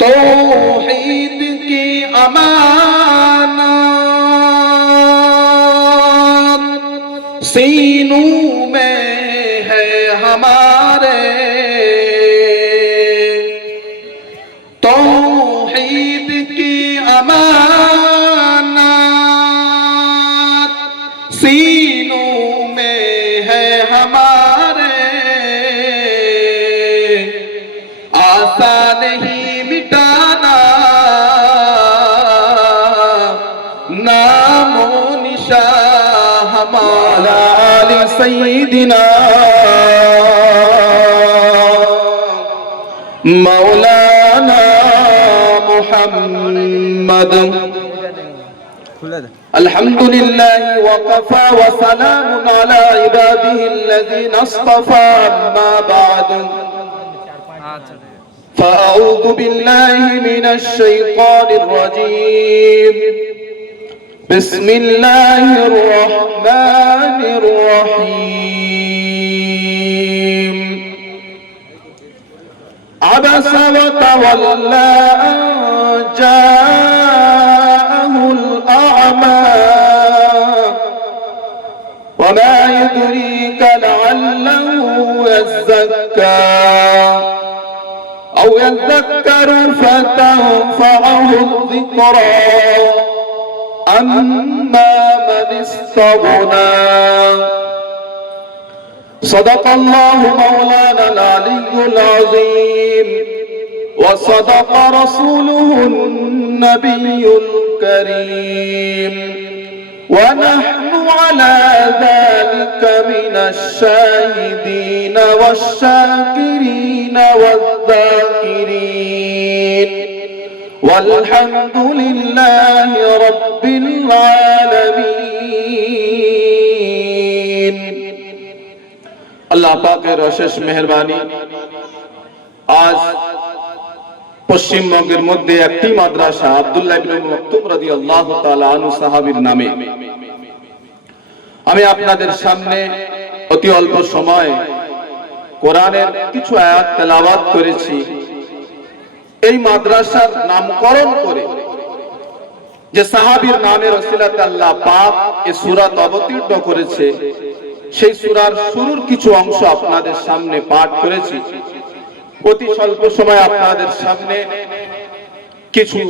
तौहीद की अमानत सीनों में है हमारे, तौहीद की अमानत सीनों में है हमारे, आसा नहीं मिटाना नामो निशा हमारा। आले सय्यिदिना मौलाना मुहम्मद। अल्हम्दुलिल्लाह वकफा व सलामुन अला इबादिही अल्लज़ीना इस्तफ़ा, अम्मा बाद। فأعوذ بالله من الشيطان الرجيم، بسم الله الرحمن الرحيم. عبس وتولى أن جاءه الأعمى وما يدريك لعله يزكى أو يذكر فتنفعه الذكرى، أما من استغنى. صدق الله مولانا العلي العظيم، وصدق رسوله النبي الكريم، ونحن على ذلك من الشاهدين والشاكرين والذاكرين، والحمد لله رب العالمين. আল্লাহ পাকের অশেষ মেহেরবানি, আজ পশ্চিমবঙ্গের মধ্যে একটি মাদ্রাসা আব্দুল্লাহ ইবনে মাকতুম রাদিয়াল্লাহু তাআলা আনহু সাহাবীর নামে আমি আপনাদের সামনে অতি অল্প সময় কোরআনের কিছু আয়াত তেলাওয়াত করেছি। এই মাদ্রাসার নামকরণ করে যে সাহাবীর নামের ওসিলাতে আল্লাহ পাক এই সূরা অবতীর্ণ করেছে, সেই সূরার শুরুর কিছু অংশ আপনাদের সামনে পাঠ করেছি। অতি স্বল্প সময় আপনাদের সামনে কিছু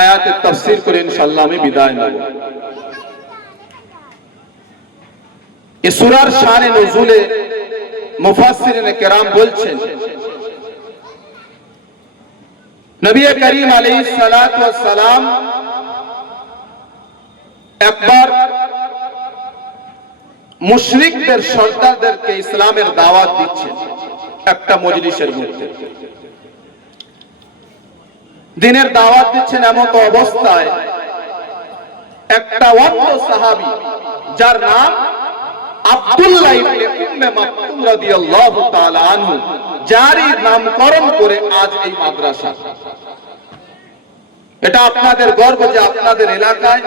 আয়াতের তাফসীর করে ইনশাআল্লাহ আমি বিদায় নেব। এই সূরার শানে নুজুলে মুফাসসিরিনে কেরাম বলছেন, নবী করিম আলাইহিস সালাতু ওয়াস সালাম একবার মুশরিকদের সর্দারদেরকে ইসলামের দাওয়াত দিচ্ছেন একটা মজলিসের মধ্যে। দিনের দাওয়াত দিচ্ছেন এমন অবস্থায় একটা অন্ধ সাহাবী যার নাম আব্দুল্লাহ ইবনে উম্মে মাকতুম রাদিয়াল্লাহু তাআলা আনহু, যারই নামকরণ করে আজ এই মাদ্রাসা। এটা আপনাদের গর্ব যে আপনাদের এলাকায়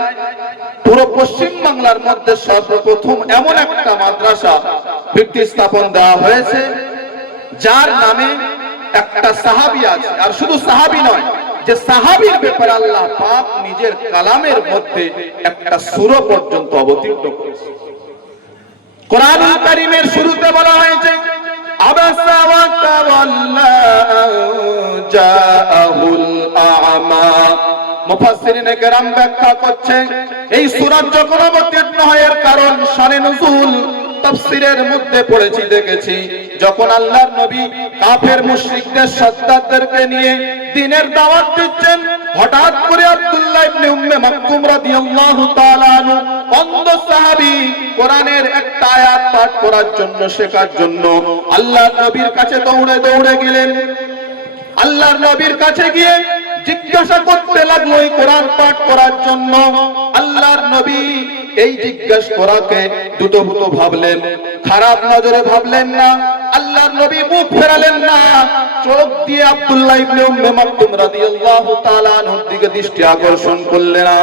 পুরো পশ্চিম বাংলার মধ্যে সর্বপ্রথম এমন একটা মাদ্রাসা ভিত্তি স্থাপন দেওয়া হয়েছে যার নামে একটা সাহাবী আছে। আর শুধু সাহাবী নয়, যে সাহাবীর ব্যাপারে আল্লাহ পাক নিজের কালামের মধ্যে একটা সূরা পর্যন্ত অবতীর্ণ করেছে। কোরআনুল কারীমের শুরুতে বলা হয়েছে আবাসা ওয়া তাওয়াল্লা জাআহুল আ'মা। মুফাসসিরিনে কেরাম ব্যাখ্যা করছে এই সূরা যখন অবতীর্ণ হয় এর কারণ শানে নুজুল তাফসীরের মধ্যে পড়েছি, দেখেছি যখন আল্লাহর নবী কাফের মুশরিকদের সর্দারদেরকে নিয়ে দ্বীনের দাওয়াত দিচ্ছেন, হঠাৎ করে আব্দুল্লাহ ইবনে উম্মে মাকতুম রাদিয়াল্লাহু তাআলা আনহু অন্ধ সাহাবী কোরআনের একটা আয়াত পাঠ করার জন্য, শেখার জন্য আল্লাহর নবীর কাছে দৌড়ে দৌড়ে গেলেন। আল্লাহর নবীর কাছে গিয়ে জিজ্ঞাসা করতে লাগলো এই কোরআন পাঠ করার জন্য। আল্লাহর নবী এই জিজ্ঞাসা করাকে দুটোভূত ভাবলেন, খারাপ নজরে ভাবলেন না। আল্লাহর নবী মুখ ফেরালেন না, চোখ দিয়ে আব্দুল্লাহ ইবনে উম্মে মাকতুম রাদিয়াল্লাহু তাআলা আনহুর দিকে দৃষ্টি আকর্ষণ করলেন না।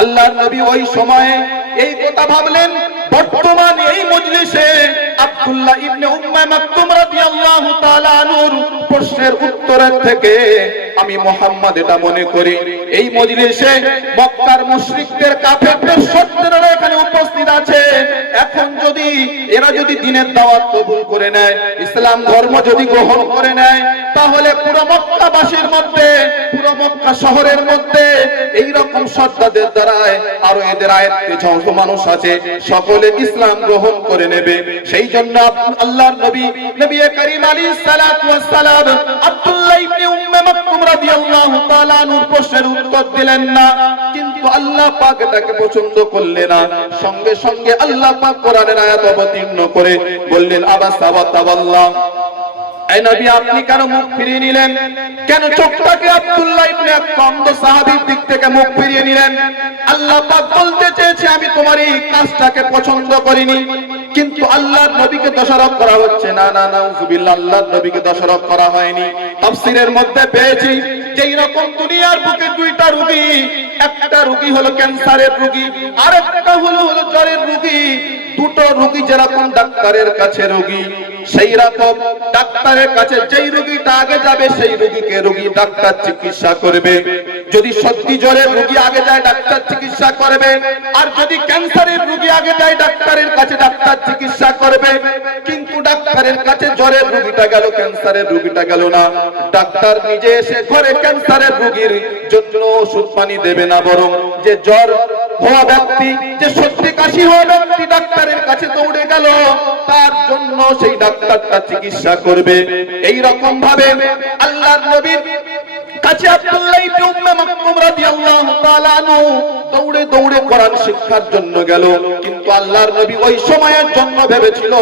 আল্লাহর নবী ওই সময়ে এই কথা ভাবলেন বর্তমানে এই মজলিসে আব্দুল্লাহ ইবনে উম্মে মাকতুম রাদিয়াল্লাহু তাআলা আনহুর প্রশ্নের উত্তরের থেকে আমি মুহাম্মদ এটা মনে করি এই মজলিসে মক্কার মুশরিকদের কাফেরদের সর্দাররা এখানে উপস্থিত আছে। এখন যদি এরা যদি দ্বীনের দাওয়াত কবুল করে নেয়, ইসলাম ধর্ম যদি গ্রহণ করে নেয়, তাহলে পুরো মক্কাবাসীর মধ্যে, পুরো মক্কা শহরের মধ্যে এই রকম সর্দারদের দ্বারায় আরো এদের আয়াতে যত মানুষ আছে সকলে ইসলাম গ্রহণ করে নেবে। সেই জন্য আল্লাহর নবী নবী করিম আলাইহিস সালাতু ওয়াস সালাম আব্দুল্লাহ ইবনে উম্মে মাকতুম রাদিয়াল্লাহু তাআলা আনহুর প্রশ্নের উত্তর দিলেন না, কিন্তু আল্লাহ পাক এটাকে পছন্দ করলেন না। সঙ্গে সঙ্গে আল্লাহ পাক কোরআনের আয়াত অবতীর্ণ করে বললেন আবাসা ওয়া তাওয়াল্লা, এই নবী আপনি কেন মুখ ফিরিয়ে নিলেন? কেন চোখটাকে আব্দুল্লাহ ইবনে আব্দ সাহাবীর দিক থেকে মুখ ফিরিয়ে নিলেন? আল্লাহ পাক বলতে চেয়েছে আমি তোমার এই কাজটাকে পছন্দ করিনি, কিন্তু আল্লাহর নবীকে দোষারোপ করা হচ্ছে। না না নাউযুবিল্লাহ, আল্লাহর নবীকে দোষারোপ করা হয়নি। তাফসীরের মধ্যে পেয়েছি যেই রকম দুনিয়ার বুকে দুইটা রোগী, একটা রোগী হলো ক্যান্সারের রোগী, আর একটা হলো জ্বরের রোগী। দুটো রোগী যেরকম ডাক্তারের কাছে রোগী, সেই রকম ডাক্তারের কাছে যেই রোগীটা আগে যাবে সেই রোগীকে ডাক্তার চিকিৎসা করবে। যদি সত্যি জ্বরের রোগী আগে যায় ডাক্তার চিকিৎসা করবে, আর যদি ক্যান্সারের রোগী আগে যায় ডাক্তারের কাছে ডাক্তার চিকিৎসা করবে। কিন্তু ডাক্তারের কাছে জ্বরের রোগীটা গেল, ক্যান্সারের রোগীটা গেল না। ডাক্তার নিজে এসে ঘরে ক্যান্সারের রোগীর জন্য ওষুধ পানি দেবে না, বরং যে জ্বর হওয়া ব্যক্তি, যে সত্যি কাশি হওয়া ব্যক্তি ডাক্তারের কাছে দৌড়ে গেল, তার জন্য সেই ডাক্তারটা চিকিৎসা করবে। এই রকম ভাবে আল্লাহর নবীর কাছে আব্দুল্লাহ ইবনে উম্মে মাকতুম রাদিয়াল্লাহু তাআলা আনহু দৌড়ে দৌড়ে কোরআন শিক্ষার জন্য গেল। কিন্তু আল্লাহর নবী ওই সময়ের জন্য ভেবেছিল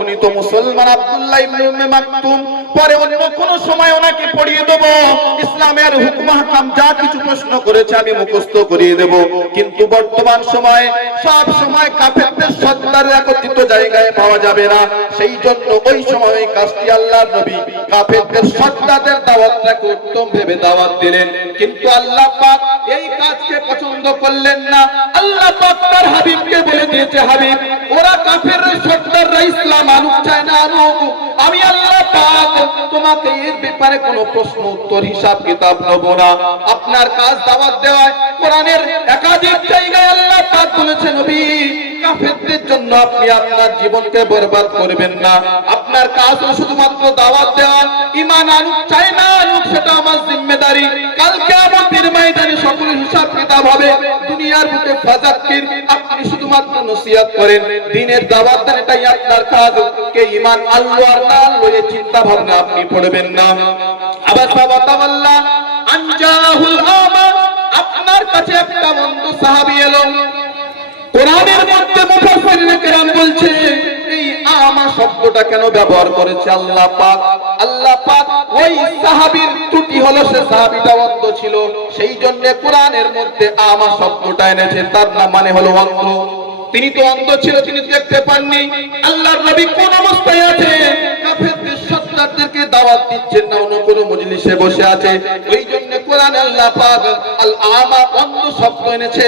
উনি তো মুসলমান আব্দুল্লাহ ইবনে উম্মে মাকতুম, পরে অন্য কোন সময় ওনাকে পড়িয়ে দেব, ইসলামের হুকুম হাকাম যা কিছু প্রশ্ন করেছে আমি মুখস্থ করিয়ে দেব। কিন্তু বর্তমান সময়ে সব সময় কাফেরদের সর্দারের একত্রিত জায়গায় পাওয়া যাবে না। সেই জন্য ওই সময় এই কাজটি আল্লাহর নবী কাফেরদের সর্দারদের দাওয়াতটাকে উত্তম ভেবে দাওয়াত দিলেন। কিন্তু আল্লাহ পাক এই কাজকে পছন্দ করলেন না। আল্লাহ পাক তার হাবিবকে বলে দিয়েছে, হাবিব ওরা কাফেররা সর্দাররা ইসলাম আনুক চায় না আনুক, আমি আল্লাহ পাক তোমাকে এর ব্যাপারে কোনো প্রশ্ন উত্তর হিসাব কিতাব নেব না। আপনার কাজ দাওয়াত দেওয়ায় কোরআনের একাধিক জায়গায় আল্লাহ পাক বলেছেন নবী কাফেরদের জন্য আপনি আপনার জীবনকে বরবাদ করবেন না। আপনার কাজ হলো শুধুমাত্র দাওয়াত দেওয়া, ঈমান আনুক চাই না আনুক সেটা আমার জিম্মেদারি। কাল কিয়ামতের ময়দানে সকলের হিসাব কিতাব হবে। দুনিয়ার বুকে ফাযাক্কির, আপনি শুধুমাত্র নসিহত করেন, দ্বীনের দাওয়াত দেন, এটাই আপনার কাজ। কে ঈমান আনলো আর না আনলো এই চিন্তা ভাবনা আপনি পড়বেন না। আবার বাবা তাওয়াল্লা আনজাহুল আমা, আপনার কাছে একটা অন্ধ সাহাবী এলো। কোরআনের মধ্যে মুফাসসিরিনে কেরাম বলছে এই আমা শব্দটা কেন ব্যবহার করেছে আল্লাহ পাক? আল্লাহ পাক ওই সাহাবীর ত্রুটি হলো সে সাহাবীটা অন্ধ ছিল, সেই জন্য কোরআনের মধ্যে আমা শব্দটা এনেছে। তার নাম মানে হলো অন্ধ। তিনি তো অন্ধ ছিল, তিনি দেখতে পাননি। আল্লাহর নবী কোন অবস্থায় আছে? কাফেরদের সর্দারদেরকে দাওয়াত দিচ্ছেন না, অন্য কোন মজলিসে বসে আছে। ওই জন্য কোরআনে আল্লাহ পাক আল আমা অন্ধ শব্দ এনেছে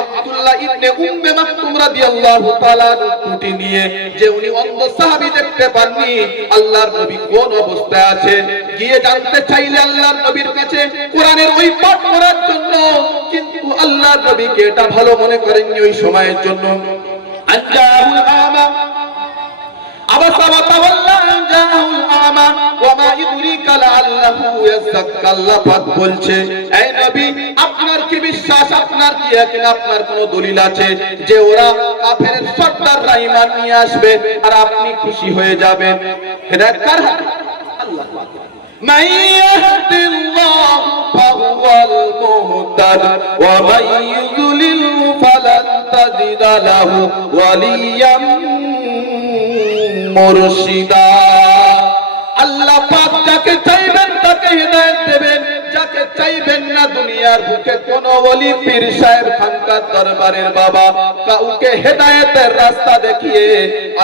আব্দুল্লাহ ইবনে উম্মে মাকতুম রাদিয়াল্লাহু তাআলা ত্রুটি নিয়ে, যে উনি অন্ধ সাহাবী দেখতে পাননি। আল্লাহর নবী কোন অবস্থায় আছে গিয়ে জানতে চাইলে আল্লাহর নবীর কাছে কোরআনের ওই পাঠ করার জন্য, কিন্তু আল্লাহর নবীকে এটা ভালো মনে করেননি ওই সময়ের জন্য। আনজাহুল আমা আবাসা ওয়া তাওয়াল্লা আনজাহুল আমা ওয়া মা ইদরিকা লাআল্লাহু ইয়াযাক্কা। আল্লাহ পাক বলছে এই নবী আপনার কি বিশ্বাস, আপনার কি ইয়াকিন, আপনার কোন দলিল আছে যে ওরা কাফেরের সর্দাররা ঈমান নিয়ে আসবে আর আপনি খুশি হয়ে যাবেন? হেদায়েত কার হাতে? আল্লাহ পাক। মান ইয়াহদিল্লাহু ফাহুয়াল মুহতাদ ওয়া মান ইউদ্লিল ফালান তাজিদা লাহু ওয়ালিয়াম মুরশিদা। আল্লাহ পাক যাকে চাইবেন তাকে হেদায়েত দেবেন, যাকে চাইবেন না দুনিয়ার বুকে কোন ওলি পীর সাহেব খানকার দরবারের বাবা কাউকে হেদায়েতের রাস্তা দেখিয়ে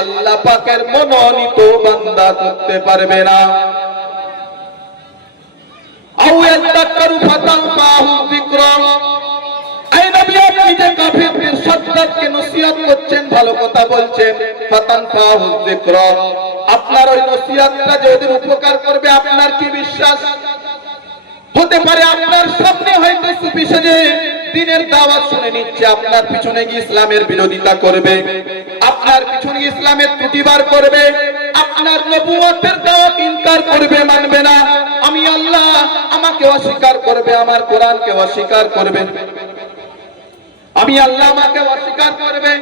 আল্লাহ পাকের মনোনীত বান্দা করতে পারবে না। আও ইয়াদাক্কারু ফাতানফাহু যিকরা। এই নবী আপনি যে কাফেরদের সর্দারকে নসিহত নসিহত করছেন, ভালো কথা বলছেন, ফাতানফাহু যিকরা, আপনার ওই নসিহতটা যদি উপকার করবে, আপনার কি বিশ্বাস? হতে পারে আপনার সামনে হয়তো সুফি সেজে দ্বীনের দাওয়াত শুনে নিচ্ছে, আপনার পিছনে গিয়ে ইসলামের বিরোধিতা করবে, আপনার পিছনে ইসলামের ত্রুটি বার করবে, আপনার নবুয়তের দাওয়াত ইনকার করবে, মানবে না। আমি আল্লাহ, আমাকে অস্বীকার করবে, আমার কোরআনকে অস্বীকার করবে। আমি আল্লাহ, আমাকে অস্বীকার করবে,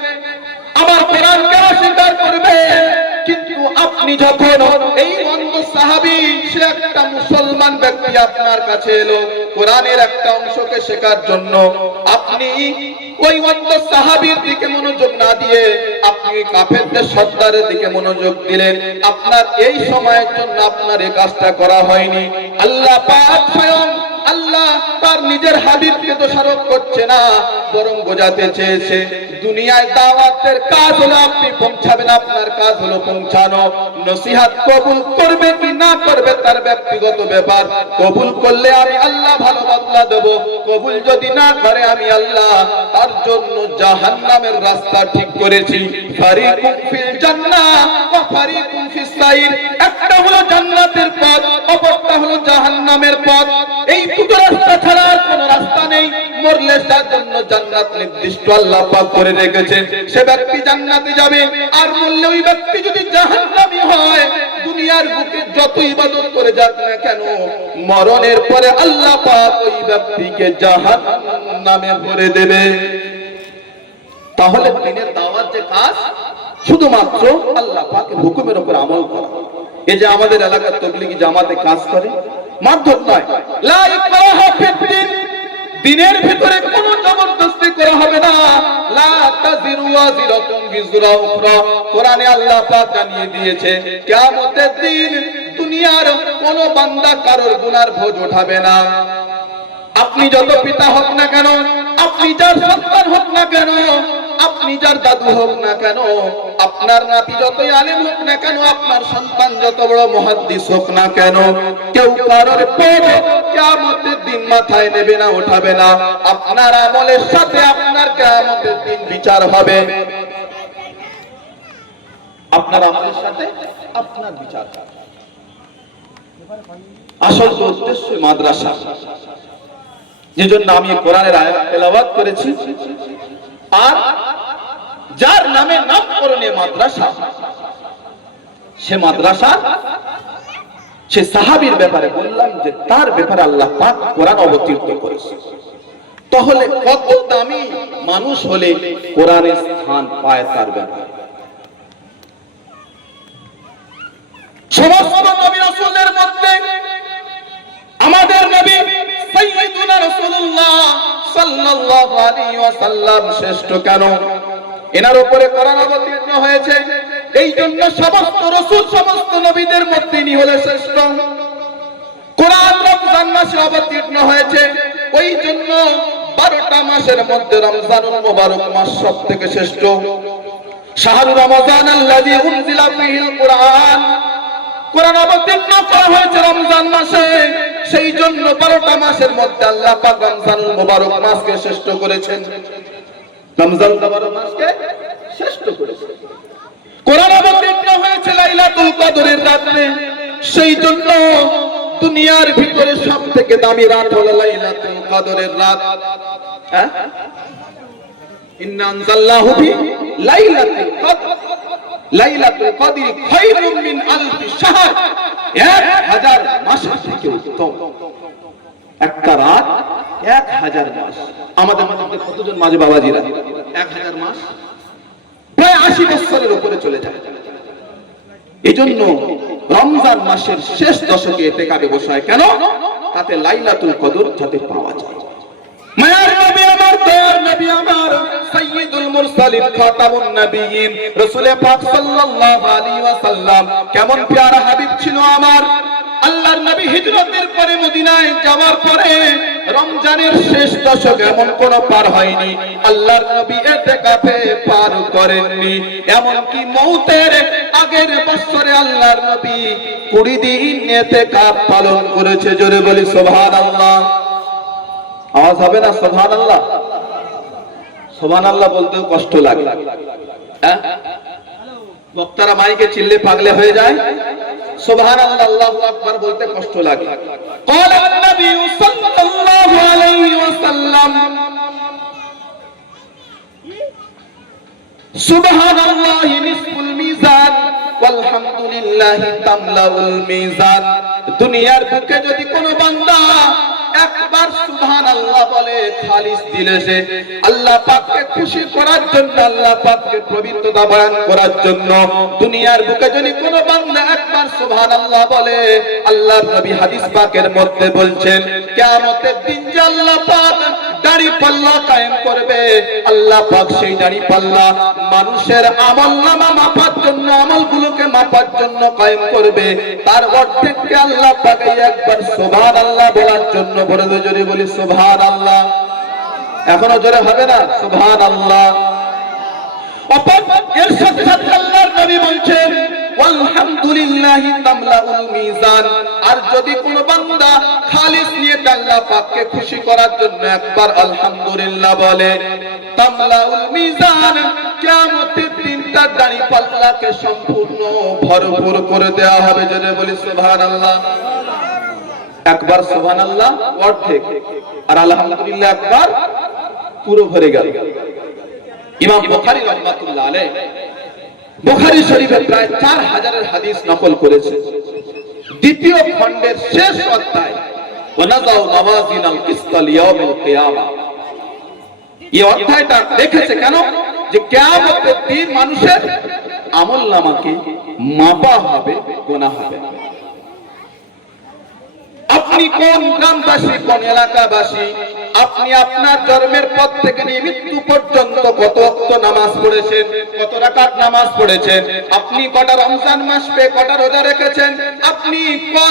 আমার কোরআনকে অস্বীকার করবে। কিন্তু আপনি যখন এই অন্ধ সাহাবী, সে একটা মুসলমান ব্যক্তি আপনার কাছে এলো কোরআনের একটা অংশকে শেখার জন্য, আপনি ওই অন্ধ সাহাবীর দিকে মনোযোগ না দিয়ে আপনি কাফেরদের সর্দারের দিকে মনোযোগ দিলেন। আপনার এই সময়ের জন্য আপনার এই কাজটা করা হয়নি। আল্লাহ পাক স্বয়ং আল্লাহ তার নিজের হাবিবকে দোষারোপ করছে না, বরং বোঝাতে চেয়েছে দুনিয়ায় দাওয়াতের কাজ হলো আপনি পৌঁছাবেন, আপনার কাজ হলো পৌঁছানো। নসিহত কবুল করবে কি না করবে তার ব্যক্তিগত ব্যাপার। কবুল করলে আমি আল্লাহ ভালো বদলা দেব, কবুল যদি না করে আমি আল্লাহ তার জন্য জাহান্নামের রাস্তা ঠিক করেছি। ফারিকুম ফিল জান্নাহ ওয়া ফারিকুম ফিস সাইর, একটা হলো জান্নাতের পথ, অপরটা হলো জাহান্নামের পথ। এই দুটো রাস্তা ছাড়া আর কোনো রাস্তা নেই। মরলে তার জন্য জান্নাত নির্দিষ্ট আল্লাহ পাক করে রেখেছেন, সে ব্যক্তি জান্নাতে যাবে। আর মরলে ওই ব্যক্তি যদি জাহান্নামী হয়, দুনিয়ার বুকে যত ইবাদত করে যাক না কেন, মরণের পরে আল্লাহ পাক ওই ব্যক্তিকে জাহান্নামে ভরে দেবে। তাহলে দ্বীনের দাওয়াত যে কাজ, শুধুমাত্র আল্লাহ পাকের হুকুমের উপর আমল করা। এই যে আমাদের এলাকার তাবলীগী জামাতে কাজ করে, মাধ্যম নয়, লা ইকরাহা ফিদ্দীন, দ্বীনের ভিতরে কোনো জবরদস্তি করা হবে না। লা তাযিরু ওয়াজিরাতুন বিযরা উখরা, কোরআনে আল্লাহ পাক জানিয়ে দিয়েছে কিয়ামতের দিন দুনিয়ার কোনো বান্দা কারোর গুনার বোঝ উঠাবে না। আপনি যত পিতা হোক না কেন, আপনি যার সন্তান হোক না কেন, আপনি যার দাদু হোক না কেন, আপনার নাতি যতই আলেম হোক না কেন, আপনার সন্তান যত বড় মুহাদ্দিস হোক না কেন, কেউ কারোর পথ কিয়ামতের দিন মাথায় নেবে না, উঠাবে না। আপনার আমলের সাথে আপনার কিয়ামতের দিন বিচার হবে। আপনার আমলের সাথে আপনার বিচার। আসল উদ্দেশ্য মাদ্রাসা, যেজন্য আমি কোরআনের আয়াত তেলাওয়াত করেছি। আর যার নামে নামকরণে মাদ্রাসা, সে মাদ্রাসা, সে সাহাবীর ব্যাপারে বললাম যে তার ব্যাপারে আল্লাহ পাক কোরআন অবতীর্ণ করেছে। তাহলে কত দামি মানুষ হলে কোরআনের স্থান পায় তার ব্যাপারে। সমস্ত নবী রাসূলের মধ্যে আমাদের নবী সাইয়্যিদুনা রাসূলুল্লাহ সাল্লাল্লাহু আলাইহি ওয়াসাল্লাম শ্রেষ্ঠ কেন? এনার উপরে কোরআন অবতীর্ণ হয়েছে, এই জন্য সমস্ত রাসূল, সমস্ত নবীদের মধ্যে ইনি হলেন শ্রেষ্ঠ। কোরআন রমজান মাসে অবতীর্ণ হয়েছে, ওই জন্য 12টা মাসের মধ্যে রমজানুল মুবারক মাস সবথেকে শ্রেষ্ঠ। শাহরু রমাদান আল্লাযী উনজিলা ফীহিল কুরআন, কোরআন অবতীর্ণ করা হয়েছে রমজান মাসে, সেই জন্য 12টা মাসের মধ্যে আল্লাহ পাক রমজানুল মুবারক মাসকে শ্রেষ্ঠ করেছেন। রমজানুল মুবারক মাসকে শ্রেষ্ঠ করেছেন। কোরআন অবতীর্ণ হয়েছে লাইলাতুল কদরের রাতে, সেই জন্য দুনিয়ার ভিতরে সবথেকে দামি রাত হলো লাইলাতুল কদরের রাত। হ্যাঁ, ইন্না আনজালনাহু ফি লাইলাতুল কদর, লাইলাতুল কদর খায়রুম মিন আলফি শাহর, 1000 মাসের থেকে উত্তম। একটা রাত 1000 মাস। আমাদের মধ্যে কতজন মাঝে বাবাজিরা 1000 মাস, প্রায় 80 বছরের উপরে চলে যায়। এজন্য রমজান মাসের শেষ দশকে ইতিকাফে বসায় কেন? তাতে লাইলাতুল কদর যাতে পাওয়া যায়। মায়ার নবী আমার, দয়ার নবী আমার, সাইয়্যিদুল মুরসালিন, খাতামুন নবিয়্যিন, রাসূল পাক সাল্লাল্লাহু আলাইহি ওয়াসাল্লাম কেমন প্যারা হাবিব ছিল আমার। আল্লাহর নবী হিজরতের পরে মদিনায় যাওয়ার পরে রমজানের শেষ দশক এমন কোন পার হয়নি আল্লাহর নবী ইতিকাফে পার করেননি। এমনকি মওতের আগের বছরে আল্লাহর নবী 20 দিন ইতিকাফ পালন করেছে। জোরে বলি সুবহানাল্লাহ। আওয়াজ হবে না সুবহানাল্লাহ? সুবহানাল্লাহ বলতেও কষ্ট লাগে। হ্যাঁ, বক্তারা মাইকে চিল্লে পাগলে হয়ে যায়, সুবহানাল্লাহ আল্লাহু আকবার বলতে কষ্ট লাগে। قال النبي صلى الله عليه وسلم সুবহানাল্লাহি নিসফুল মিজান ওয়ালহামদুলিল্লাহি তামলাউল মিজান। দুনিয়ার বুকে যদি কোনো বান্দা একবার সুবহানাল্লাহ বলে খালিস দিলে সে আল্লাহ পাককে খুশি করার জন্য, আল্লাহ পাককে পবিত্রতা বয়ান করার জন্য, দুনিয়ার বুকে যদি কোনো বান্দা একবার সুবহানাল্লাহ বলে, আল্লাহর নবী হাদিস পাকের মধ্যে বলছেন কিয়ামতের দিন যে আল্লাহ পাক দাড়ি পাল্লা কায়েম করবে, আল্লাহ পাক সেই দাড়ি পাল্লা মানুষের আমলনামা মাপার জন্য, আমলগুলোকে মাপার জন্য কায়েম করবে। তার অর্ধেককে আল্লাহ পাক একবার সুবহানাল্লাহ বলার জন্য বলে জোরে বলি সুবহানাল্লাহ। এখনো জোরে হবে না সুবহানাল্লাহ? এর সাথে সাথে আল্লাহর নবী বলছেন আলহামদুলিল্লাহি তামলাউল মিজান। আর যদি কোনো বান্দা খালিস নিয়ে আল্লাহ পাককে খুশি করার জন্য একবার আলহামদুলিল্লাহ বলে, তামলাউল মিজান, কিয়ামতের দিন তার দাড়ি পাল্লাকে সম্পূর্ণ ভরপুর করে দেওয়া হবে। জোরে বলি সুবহানাল্লাহ। একবার সুবহানাল্লাহ অর্ধেক, আর আলহামদুলিল্লাহ একবার পুরো ভরে গেল। ইমাম বুখারী রাহমাতুল্লাহ আলাইহি বুখারী শরীফে প্রায় 4000 হাদিস নকল করেছে। দ্বিতীয় খণ্ডের শেষ অধ্যায় ওয়ানাযাউ মাওয়াজিনাল কিসত লিয়াউমিল কিয়ামা, এই অধ্যায়টা দেখেছে কেন? যে কিয়ামতের দিন মানুষের আমলনামাকে মাপা হবে, গোনা হবে। আপনি কোন গ্রামবাসী, কোন এলাকাবাসী, আপনি আপনার জন্মের পর থেকে নিয়ে মৃত্যু পর্যন্ত কত ওয়াক্ত নামাজ পড়েছেন, কত রাকাত নামাজ পড়েছেন, আপনি কটা রমজান মাস পেয়ে কটা রোজা রেখেছেন, আপনি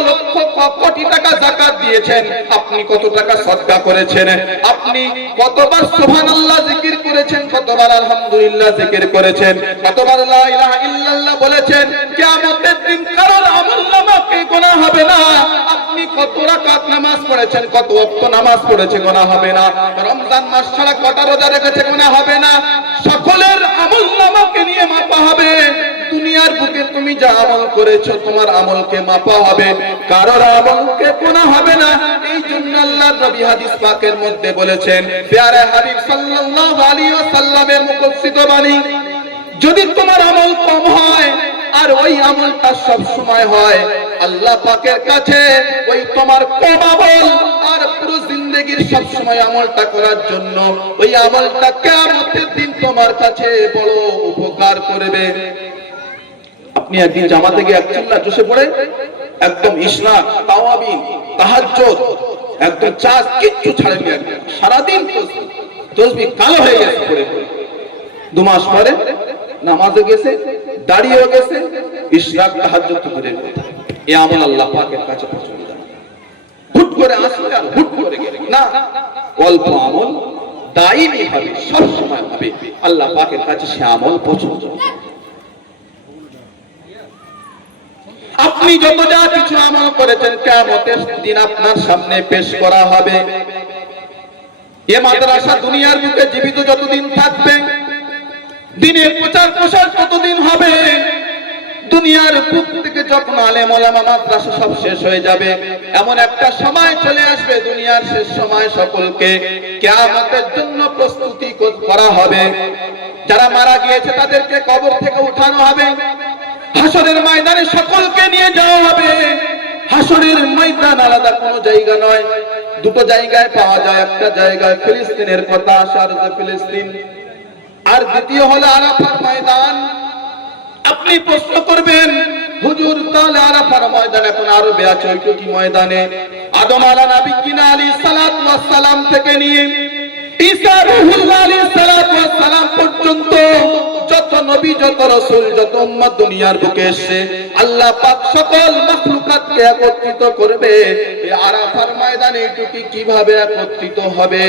লক্ষ কোটি টাকা যাকাত দিয়েছেন, আপনি কত টাকা সদকা করেছেন, আপনি কতবার সুবহানাল্লাহ জিকির করেছেন, কতবার আলহামদুলিল্লাহ জিকির করেছেন, কতবার লা ইলাহা ইল্লাল্লাহ বলেছেন, কিয়ামতের দিন কারোর আমলনামাকে গোনা হবে না। আপনি কত রাকাত নামাজ পড়েছেন, কত ওয়াক্ত নামাজ পড়েছেন, গোনা হবে না। রমজান মাস ছাড়া কটা রোজা রেখেছে, গোনা হবে না। সকলের আমলনামাকে নিয়ে মাপা হবে। দুনিয়ার বুকে তুমি যা আমল করেছো, তোমার আমলকে মাপা হবে, কারোর আমলকে গোনা হবে না। এই জন্য আল্লাহর নবী হাদিস পাকের মধ্যে বলেছেন, প্যারে হাবিব সাল্লাল্লাহু আলাইহি ওয়াসাল্লামের মুখস্থিত বাণী, যদি তোমার আমল কম হয় আর ওই আমলটা সব সময় হয়, আল্লাহ পাকের কাছে ওই তোমার কম আমল আর পুরো জিন্দেগীর সব সময় আমলটা করার জন্য ওই আমলটা কিয়ামতের দিন তোমার কাছে বড় উপকার করবে। আপনি একদিন জামাতে গিয়ে একচিল্লা জোশে পড়ে একদম ইশরাক, তাওয়াবিন, তাহাজ্জুদ, একদম চাষ কিচ্ছু ছাড়েননি, একদম সারাদিন তাসবিহ কালো হয়ে গেছে পড়ে পড়ে। 2 মাস পরে নামাজে গেছে, দাঁড়িয়ে গেছে, ইশরাক তাহাজ্জুদ করে এই আমল আল্লাহ পাকের কাছে পছন্দ না। হুট করে আসলে আর হুট করে গেলে না, অল্প আমল দায়ী হবে, সব সময় হবে, আল্লাহ পাকের কাছে সে আমল পছন্দ। আপনি যত যা কিছু আমল করেছেন কিয়ামতের দিন আপনার সামনে পেশ করা হবে। এ মাদ্রাসা দুনিয়ার বুকে জীবিত যতদিন থাকবে, দিনের প্রচার প্রসার কতদিন হবে, দুনিয়ার বুক থেকে যখন আলেম ওলামা মাদ্রাসা সব শেষ হয়ে যাবে, এমন একটা সময় চলে আসবে, দুনিয়ার শেষ সময় সকলকে কিয়ামতের জন্য প্রস্তুতি করা হবে। যারা মারা গিয়েছে তাদেরকে কবর থেকে উঠানো হবে, হাসরের ময়দানে সকলকে নিয়ে যাওয়া হবে। হাসরের ময়দান আলাদা কোনো জায়গা নয়, দুটো জায়গায় পাওয়া যায়। একটা জায়গায় ফিলিস্তিনের কথা আসে, আর ফিলিস্তিন, আর দ্বিতীয় হলো আরাফার ময়দান। আপনি প্রশ্ন করবেন, হুজুর তাহলে আরাফার ময়দান এখন আরবে আছে, ওই কি ময়দানে? আদম আলাইহিস সালাম থেকে নিয়ে ঈসা রূহুল্লাহ আলাইহিস সালাম পর্যন্ত যত নবী, যত রাসূল, যত উম্মত দুনিয়ার বুকে এসেছে, আল্লাহ পাক সকল মাখলুকাতকে একত্রিত করবে। এই আরাফার ময়দানে এটুকু কিভাবে একত্রিত হবে?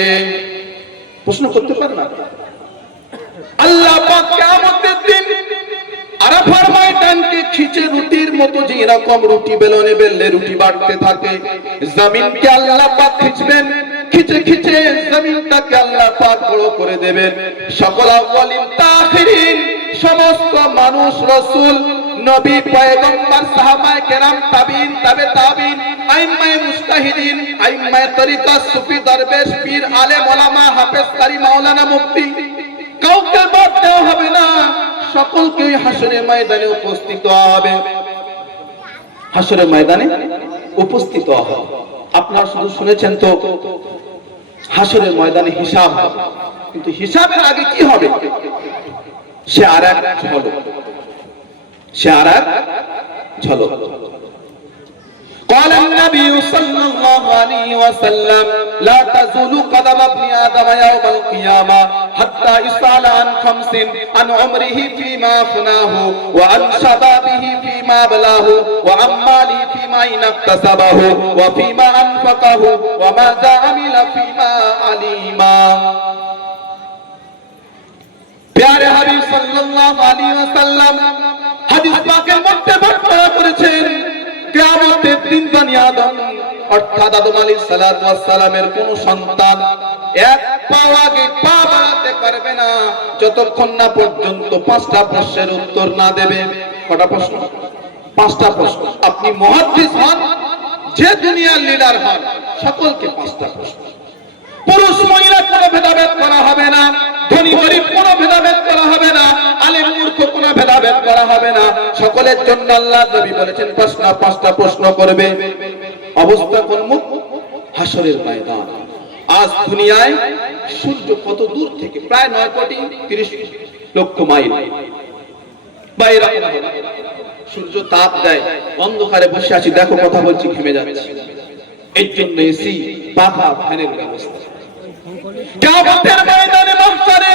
প্রশ্ন করতে পারেন না? আল্লাহ পাক কিয়ামতের দিন আরাফার ময়দানকে খিচে রুটির মতো, যে এরকম রুটি বেলনে বেললে রুটি বাড়তে থাকে, জমিনকে আল্লাহ পাক খিচবেন, খিচে খিচে জমিনটাকে আল্লাহ পাক বড় করে দেবেন। সকল আউয়ালিন তাখিরিন সমস্ত মানুষ, রাসূল, নবী, পয়গম্বর, সাহাবায়ে কেরাম, তাবিঈন, তাবে তাবিঈন, আইম্মায়ে মুজতাহিদিন, আইম্মায়ে তরিকত, সুফি, দরবেশ, পীর, আলেম, ওলামা, হাফেজ, কারি, মাওলানা, মুফতি, কাউকে বাদ দেওয়া হবে না। সকলকে হাসরের ময়দানে উপস্থিত হবে। হাসরের ময়দানে উপস্থিত হবে। আপনারা শুধু শুনেছেন তো হাসরের ময়দানে হিসাব হবে, কিন্তু হিসাবের আগে কি হবে সে আরেক ঝলক, সে আরেক ঝলক। قال النبي صلى الله عليه وسلم لا تزول قدم ابن آدم يوم القيامة حتى يسأل عن خمس: عن عمره فيما أفناه، وعن شبابه فيما أبلاه، وعن ماله فيما اكتسبه، وفيما أنفقه، وماذا عمل فيما علما। প্যারে হাবিব সাল্লাল্লাহু আলাইহি ওয়াসাল্লাম হাদিস পাকের মধ্যে বর্ণনা করেছেন, কিয়ামতের দিন বনি আদম অর্থাৎ আদম আলাইহিস সালাতু ওয়াস সালামের কোন সন্তান এক পা আগে পা বাড়াতে পারবে না যতক্ষণ না পর্যন্ত 5টা প্রশ্নের উত্তর না দেবে। কটা প্রশ্ন? 5টা প্রশ্ন। আপনি মুহাদ্দিস হন, যে দুনিয়ার লিডার হন, সকলকে 5টা প্রশ্ন। পুরুষ মহিলা কোনো ভেদাভেদ করা হবে না, ধনী গরিব কোনো ভেদাভেদ করা হবে না, আলেম মূর্খ কোনো ভেদাভেদ করা হবে না। সকলের জন্য আল্লাহ নবী বলেছেন 5টা প্রশ্ন করবে। অবস্থা কোন মুখ? হাসরের ময়দান। আজ দুনিয়ায় সূর্য কত দূর থেকে? প্রায় 9,30,00,000 মাইল। বাইরে সূর্য তাপ দেয়, অন্ধকারে বসে আছি, দেখো কথা বলছি ঘেমে যাচ্ছে। এর জন্য এসি, পাখা, ফ্যানের ব্যবস্থা। কিয়ামতের ময়দানে মাহশারে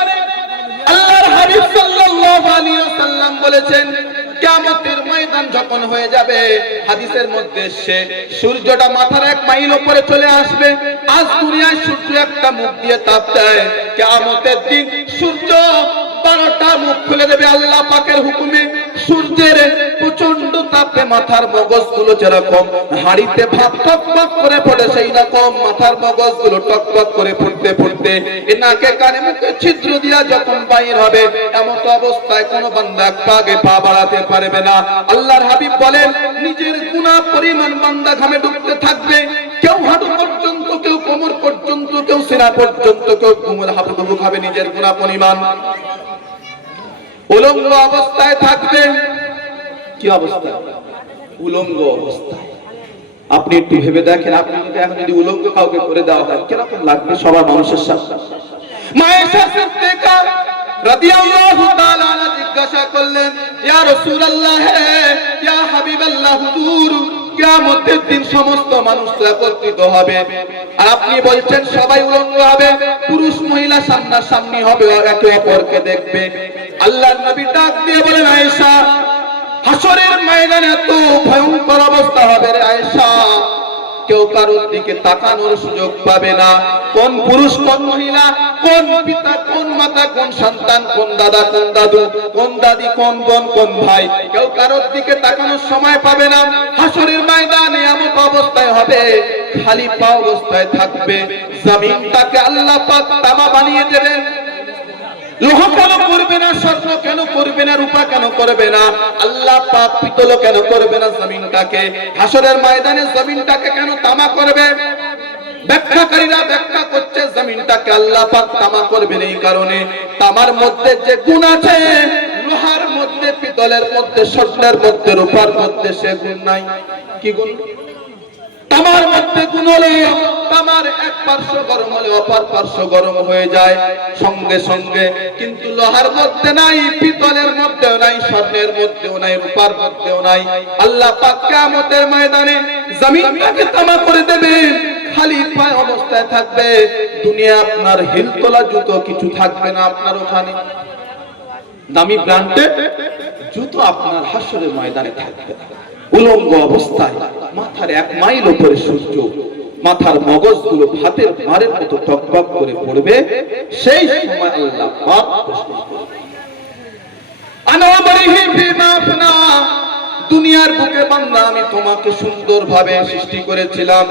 আল্লাহর হাবিব সাল্লাল্লাহু আলাইহি ওয়াসাল্লাম বলেছেন, কিয়ামতের ময়দান যখন হয়ে যাবে, হাদিসের মধ্যে সে সূর্যটা মাথার 1 মাইল উপরে চলে আসবে। আজ দুনিয়ায় সূর্য একটা মুখ দিয়ে তাপ দেয়, কিয়ামতের দিন সূর্য 12টা মুখ খুলে দেবে আল্লাহ পাকের হুকুমে। সূর্যের প্রচন্ড তাপে মাথার মগজগুলো যেরকম হাড়িতে ভাত টকটক করে পড়ে, সেই রকম মাথার মগজগুলো টকটক করে ফুটতে ফুটতে নাকে কানে মুখে ছিদ্র দিয়া যখন বাইর হবে, এমন অবস্থায় কোনো বান্দা পাগে পা বাড়াতে পারবে না। আল্লাহর হাবিব বলেন, নিজের গুনাহ পরিমাণ বান্দা ঘামে ডুবতে থাকবে। কেউ হাঁটু পর্যন্ত, কেউ কোমর পর্যন্ত, কেউ সিনা পর্যন্ত, কেউ কোমর হাঁটু খাবে নিজের গুনাহ পরিমাণ। উলঙ্গ অবস্থায় থাকবে। কি অবস্থায়? উলঙ্গ অবস্থায়। আপনি একটু ভেবে দেখেন, আপনি এখন যদি উলঙ্গ কাউকে করে দেওয়া হয় কিরকম লাগবে সবার মানুষের সাথে? মায়েশা সিদ্দিকা রাদিয়াল্লাহু তাআলা আনহা জিজ্ঞাসা করলেন, ইয়া রাসূলুল্লাহ, ইয়া হাবিবাল্লাহ, হুজুর, কিয়ামতের দিন সমস্ত মানুষ একত্রিত হবে, আর আপনি বলছেন সবাই উলঙ্গ হবে, পুরুষ মহিলা সামনাসামনি হবে, একে অপরকে দেখবে। আল্লাহর নবী ডাক দিয়ে বলেন, আয়েশা, হাসরের ময়দানে এত ভয়ঙ্কর অবস্থা হবে রে আয়েশা, কেউ কারোর দিকে তাকানোর সুযোগ পাবে না। কোন পুরুষ, কোন মহিলা, কোন পিতা, কোন মাতা, কোন সন্তান, কোন দাদা, কোন দাদু, কোন দাদি, কোন বোন, কোন ভাই, কেউ কারোর দিকে তাকানোর সময় পাবে না। হাসরের ময়দানে এমন অবস্থায় হবে, খালি পা অবস্থায় থাকবে। জমিনটাকে আল্লাহ পাক তামা বানিয়ে দেবেন। লোহা কেন করবে না? স্বর্ণ কেন করবে না? রূপা কেন করবে না? আল্লাহ পাক পিতল কেন করবে না? জমিনটাকে, হাসরের ময়দানে জমিনটাকে কেন তামা করবে? ব্যাখ্যাকারীরা ব্যাখ্যা করছে, জমিনটাকে আল্লাহ পাক তামা করবেন এই কারণে, তামার মধ্যে যে গুণ আছে, লোহার মধ্যে, পিতলের মধ্যে, স্বর্ণের মধ্যে, রূপার মধ্যে সে গুণ নাই। কি গুণ? তামার মধ্যে গুণ হলে তামার এক পার্শ্ব গরম হলে অপর পার্শ্ব গরম হয়ে যায় সঙ্গে সঙ্গে, কিন্তু লোহার মধ্যে নাই, পিতলের মধ্যেও নাই, স্বর্ণের মধ্যেও নাই, রূপার মধ্যেও নাই। আল্লাহ পাক কিয়ামতের ময়দানে জমিনটাকে তামা করে দেবে, খালি পায় অবস্থায় থাকবে। দুনিয়া আপনার হিলতলা জুতো কিছু থাকবে না আপনার ওখানে, দামি ব্র্যান্ডের জুতো আপনার হাসরের ময়দানে থাকবে না। উলঙ্গ অবস্থায় মাথার 1 মাইল উপরে সূর্য, মাথার মগজগুলো ভাতের মারের মতো টকটক করে পড়বে। সেই সময় আল্লাহ পাক প্রশ্ন করবেন, আনা আমরিহি ফিমা আফনা, দুনিয়ার বুকে বান্দা আমি তোমাকে সুন্দরভাবে সৃষ্টি করেছিলাম,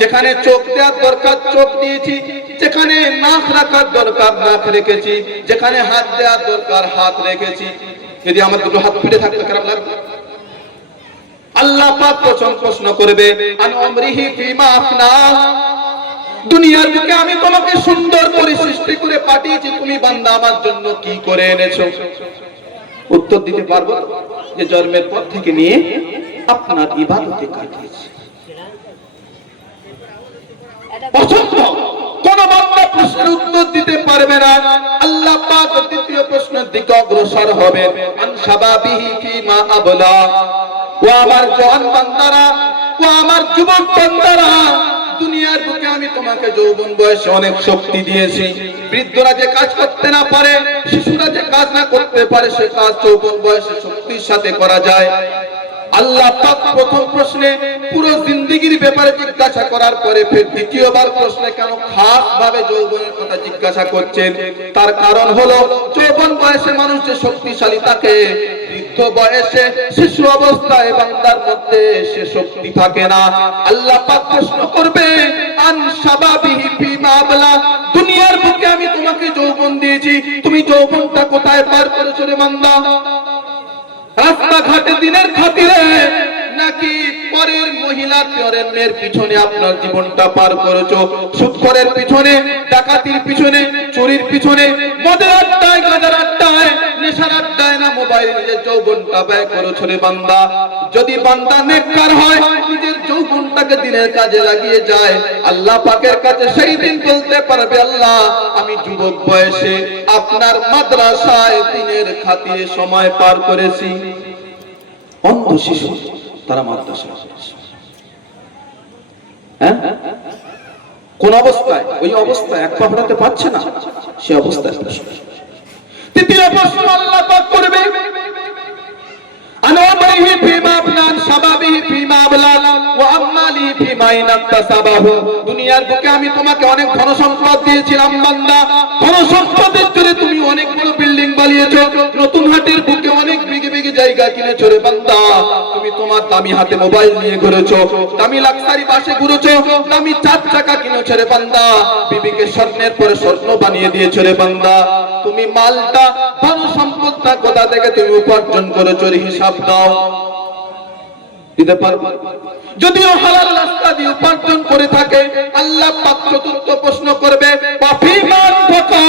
যেখানে চোখ দেওয়ার দরকার চোখ দিয়েছি, যেখানে নাক রাখার দরকার নাক রেখেছি, যেখানে হাত দেওয়ার দরকার হাত রেখেছি। যদি আমার দুটো হাত ফিরে থাকতো খারাপ লাগবে? আল্লাহ পাক প্রশ্ন করবে আন আমরিহি ফিমা আফনা, দুনিয়ার বুকে আমি তোমাকে সুন্দর করে সৃষ্টি করে পাঠিয়েছি, তুমি বান্দা আমার জন্য কি করে এনেছো? উত্তর দিতে পারবো যে জন্মের পর থেকে নিয়ে আপনার ইবাদতে কাটিয়েছি। কোন বান্দা প্রশ্নের উত্তর দিতে পারবে না। আল্লাহ পাক দ্বিতীয় প্রশ্নের দিকে অগ্রসর হবেন, আন শাবাবিহি ফিমা আবলা, ও আমার জওয়ান বান্দারা, ও আমার যুবক বান্দারা, দুনিয়ার বুকে আমি তোমাকে যৌবন বয়সে অনেক শক্তি দিয়েছি। বৃদ্ধরা যে কাজ করতে না পারে, শিশুরা যে কাজ না করতে পারে, সে কাজ যৌবন বয়সে শক্তির সাথে করা যায়। আল্লাহ পাক প্রথম প্রশ্নে পুরো জিন্দেগির ব্যাপারে জিজ্ঞাসা করার পরে ফের দ্বিতীয়বার প্রশ্নে কেন খাস ভাবে যৌবনের কথা জিজ্ঞাসা করছেন? তার কারণ হলো যৌবন বয়সে মানুষ যে শক্তিশালী থাকে, বৃদ্ধ বয়সে শিশু অবস্থায় বান্দার মধ্যে সে শক্তি থাকে না। আল্লাহ পাক প্রশ্ন করবে আন শাবাবিহি ফিমা আবলা, দুনিয়ার বুকে আমি তোমাকে যৌবন দিয়েছি, তুমি যৌবনটা কোথায় পার করেছো রে বান্দা? রাস্তাঘাটে দিনের খাতিরে নাকি পরের মহিলা পরের মেয়ের পিছনে আপনার জীবনটা পার করেছো? সুদখোরের পিছনে, ডাকাতির পিছনে, চুরির পিছনে, মদের আড্ডায়, গাঁজার আড্ডায়, নেশার আড্ডায় না মোবাইলে নিজের যৌবনটা ব্যয় করেছো রে বান্দা? যদি বান্দা নেককার হয়, নিজের যৌবনটাকে দিনের কাজে লাগিয়ে যায়, আল্লাহ পাকের কাছে সেই দিন বলতে পারবে, আল্লাহ আমি যুবক বয়সে আপনার মাদ্রাসায় দিনের খাতিরে সময় পার করেছি। অন্ধ শিশু তারা মাদ্রাসায়, হ্যাঁ, কোন অবস্থায়? ওই অবস্থায় এক পা ফেরাতে পারছে না, সে অবস্থায়। তৃতীয় প্রশ্ন আল্লাহ পাক করবে আনামাইহি ফিমা আবলান শাবাবিহি ফিমা আবলাল ওয়া আমালিহি ফিমা ইনাকতাসাবাহু, দুনিয়ার বুকে আমি তোমাকে অনেক ধন সম্পদ দিয়েছিলাম বান্দা, ধন সম্পদের জন্য তুমি অনেক বড় বিল্ডিং বানিয়েছো, নতুন হাটের বুকে অনেক বিঘে বিঘে জায়গা কিনেছো রে বান্দা, তুমি তোমার দামি হাতে মোবাইল নিয়ে ঘুরেছো, দামি লাক্সারি বাসে ঘুরেছো, দামি চার চাকা কিনেছো রে বান্দা, বিবিকে স্বর্ণের পরে স্বর্ণ বানিয়ে দিয়েছো রে বান্দা, তুমি মালটা ধন সম্পদটা কোথা থেকে তুমি উপার্জন করেছো রে হিসাব দাও। দিতে পারবো? যদিও হালাল রাস্তা দিয়ে উপার্জন করে থাকে, আল্লাহ পাক চতুর্থ প্রশ্ন করবে পাফিমান ফাকা,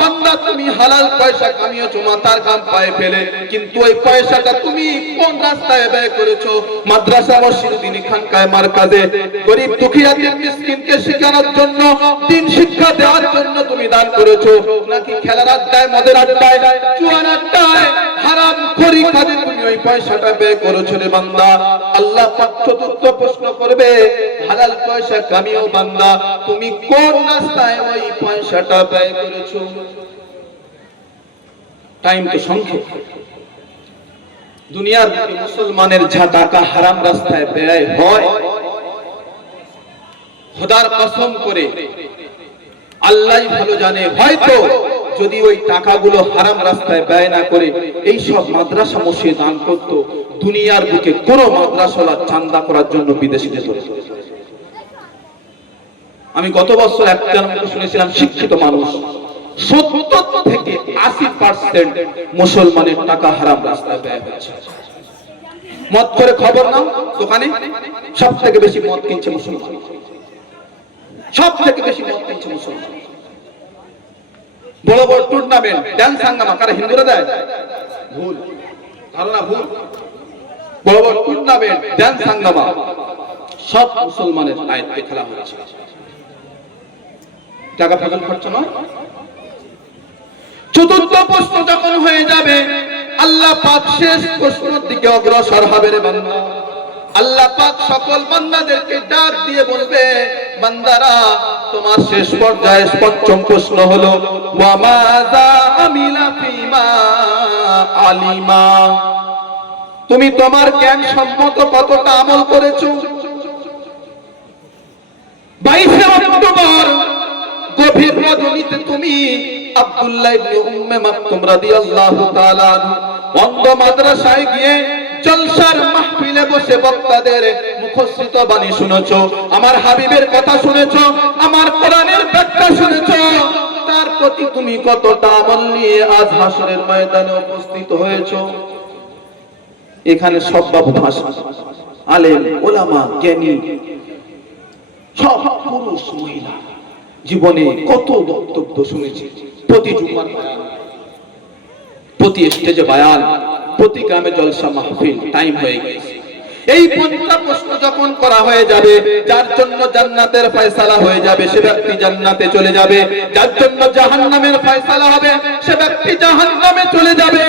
বান্দা তুমি হালাল পয়সা কামিয়েছো মাথার ঘাম পায়ে ফেলে, কিন্তু ওই পয়সাটা তুমি কোন রাস্তায় ব্যয় করেছো? মাদ্রাসা, মসজিদ, দ্বীনি খানকায়, মারকাজে গরীব দুঃখীয়া মিসকিনকে শেখানোর জন্য, দ্বীন শিক্ষা দেওয়ার জন্য তুমি দান করেছো, নাকি খেলার আড্ডায়, মদের আড্ডায়, জুয়ার আড্ডায়, হারাম খোরি কাজে তুমি ওই পয়সাটা ব্যয় করেছো রে বান্দা? আল্লাহ পাক চতুর্থ প্রশ্ন করবে হালাল পয়সা কামিও বান্দা, তুমি কোন রাস্তায় ওই পয়সাটা ব্যয় করেছো? টাইম তো সংক্ষেপ। দুনিয়ার মুসলমানের যা টাকা হারাম রাস্তায় ব্যয় হয়, খোদার কসম করে আল্লাহই ভালো জানে, হয়তো যদি ওই টাকাগুলো হারাম রাস্তায় ব্যয় না করে এই সব মাদ্রাসা মসজিদ দান করত, দুনিয়ার বুকে কোন মাদ্রাসাওয়ালা চাঁদা করার জন্য বিদেশে যেত। আমি গত বছর একটা শুনেছিলাম, শিক্ষিত মানুষ 70 থেকে 80% মুসলমানের টাকা হারাম রাস্তায় ব্যয় হচ্ছে। মদ করে খবর নাও, দোকানে সব থেকে বেশি মদ কিনছে মুসলমান, সব থেকে বেশি মদ কিনছে মুসলমান। বড় বড় টুর্নামেন্ট, ড্যান্স হাঙ্গামা কারা? হিন্দুরা দেয়? ভুল ধারণা, ভুল। বড় বড় টুর্নামেন্ট, ড্যান্স হাঙ্গামা সব মুসলমানের আয়ত্তে খেলা হচ্ছে। টাকা ফাজল খরচ নয়। চতুর্থ প্রশ্ন যখন হয়ে যাবে, আল্লাহ পাক শেষ প্রশ্নের দিকে অগ্রসর হবে রে বান্দা। আল্লাহ পাক সকল বান্দাদেরকে ডাক দিয়ে বলবে, বান্দারা তোমার শেষ পর্যায়ে পঞ্চম প্রশ্ন হলো ওয়া মাযা আমিলা ফিমা আলিমা, তুমি তোমার জ্ঞান সম্মত কতটা আমল করেছো? 22 অক্টোবর গভীর রজনীতে তুমি আব্দুল্লাহ ইবনে উম্মে মাকতুম রাদিয়াল্লাহু তাআলা অন্ধ মাদ্রাসায় গিয়ে জলসার মাহফিলে বসে বক্তাদের মুখস্থিত বাণী শুনেছো, আমার হাবিবের কথা শুনেছো, আমার কোরআনের ব্যাখ্যা শুনেছো, তার প্রতি তুমি কতটা আমল নিয়ে আজ হাসরের ময়দানে উপস্থিত হয়েছো? এখানে সব বাবু ভাষা, আলেম, ওলামা, জ্ঞানী, সব পুরুষ মহিলা, জীবনে কত বক্তব্য শুনেছি, প্রতি জুমার বয়ান, প্রতি স্টেজে বয়ান, প্রতি গ্রামে জলসা মাহফিল, টাইম হয়ে গেছে। এই ৫টা প্রশ্ন যখন করা হয়ে যাবে, যার জন্য জান্নাতের ফয়সালা হয়ে যাবে সে ব্যক্তি জান্নাতে চলে যাবে, যার জন্য জাহান্নামের ফয়সালা হবে সে ব্যক্তি জাহান্নামে চলে যাবে।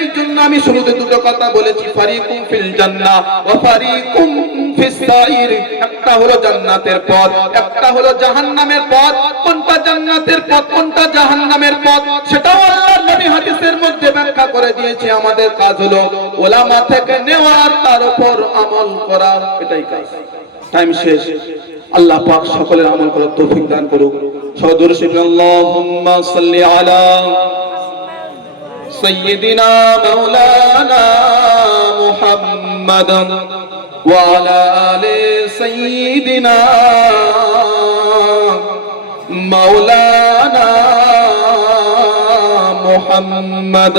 এই জন্য আমি শুরুতে দুটো কথা বলেছি, ফারিকুম ফিল জান্নাহ ওয়া ফারিকুম ফিস সাইর। একটা হলো জান্নাতের পথ, একটা হলো জাহান্নামের পথ। কোনটা জান্নাতের পথ, কোনটা জাহান্নামের পথ, সেটাও আল্লাহর নবী হাদিসের মধ্যে ব্যাখ্যা করে দিয়েছে। আমাদের কাজ হলো ওলামা থেকে নেওয়া, তার উপর আমল করা, এটাই কাজ। টাইম শেষ। আল্লাহ পাক সকলের আমল করার তৌফিক দান করুক। সদর শিবলি আল্লাহুম্মা সাল্লি আলা সাইয়্যিদিনা মাওলানা মুহাম্মাদ ওয়া আলা আলি সাইয়্যিদিনা মাওলানা মুহাম্মাদ।